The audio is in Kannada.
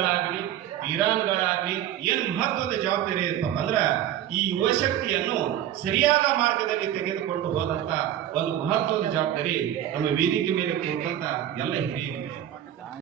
ಮೌಲಿಗಳಾಗಲಿ ಇರಾನ್ಗಳಾಗಲಿ ಏನು ಮಹತ್ವದ ಜವಾಬ್ದಾರಿ ಇರ್ತಪ್ಪ ಅಂದ್ರೆ ಈ ಯುವಶಕ್ತಿಯನ್ನು ಸರಿಯಾದ ಮಾರ್ಗದಲ್ಲಿ ತೆಗೆದುಕೊಂಡು ಹೋದಂತ ಒಂದು ಮಹತ್ವದ ಜವಾಬ್ದಾರಿ ನಮ್ಮ ವೇದಿಕೆ ಮೇಲೆ ಕೂತಂತ ಎಲ್ಲ ಹಿರಿಯರಿಗೆ.